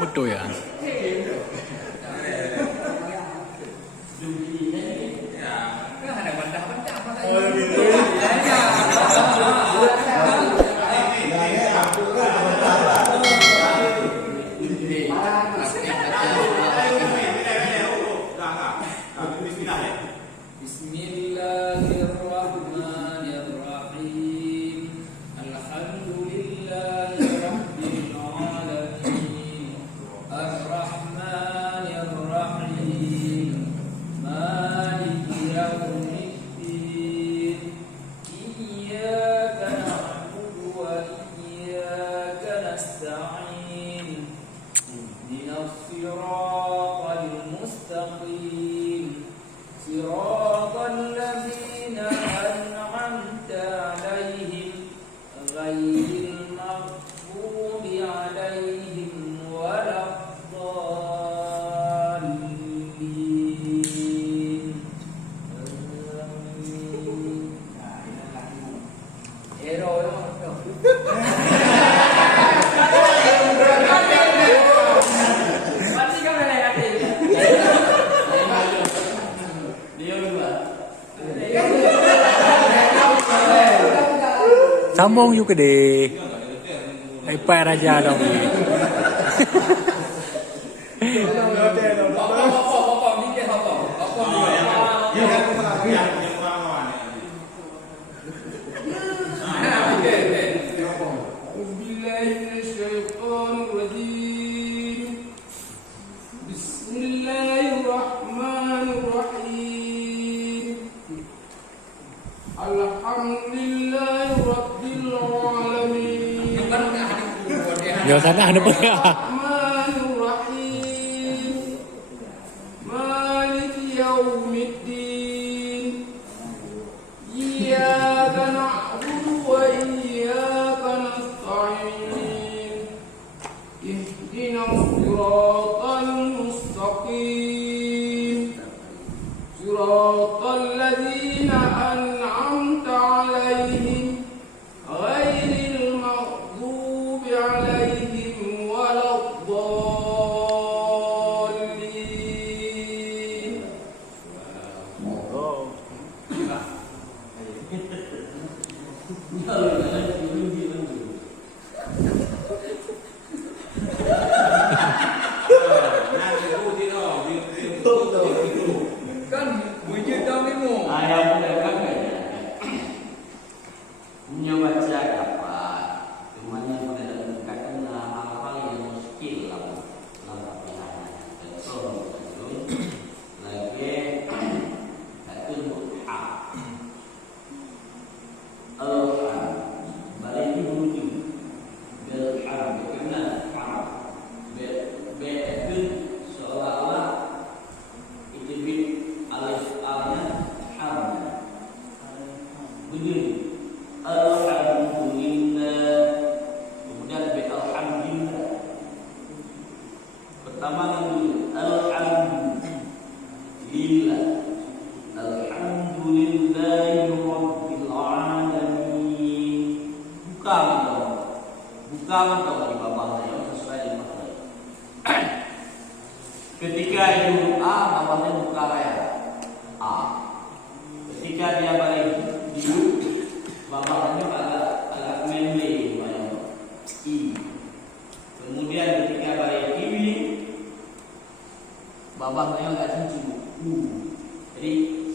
Bodoh ya. Bismillahirrahmanirrahim. Alhamdulillahi rabbil alamin. Ar-Rahmanir Rahim. Maliki yaumiddin. Iyyaka na'budu wa iyyaka nasta'in. Ihdinas siratal mustaqim. Siratal ladzina an'amta 'alaihim ghairil maghdubi 'alaihim waladdallin. Sambung juga deh. iPad aja dong. Bismillahirrahmanirrahim. Alhamdulillahi rabbil alamin. Jauh sana ada apa? Rahmanirrahim. Maliki yaumiddin. Iyyaka na'budu wa iyyaka nasta'in. Ihdinas siratal mustaqim. Siratal ladzina an'amta 'alaihim ghairil maghdubi 'alaihim waladdallin. Kan bunyi dong ini. Membaca dapat, cuma yang mendengarkan hal-hal yang skill dalam pilihan. Contoh, lagi satu hak. Al-Ham, balik menuju Al-Ham, bagaimana Ham? Itu seolah-olah itu bit alif alnya Ham. Bunyi Alhamdulillah. Kemudian alhamdulillah. Pertama dulu alhamdulillah. Alhamdulillahi rabbil alamin. Bukan di bawah saya sesuai dengan makna. Ketika itu A, bawahnya buka ya. A. Ketika dia balik di bawahnya agak memble I. Kemudian ketika balik kiri bawahnya agak cincin U. Jadi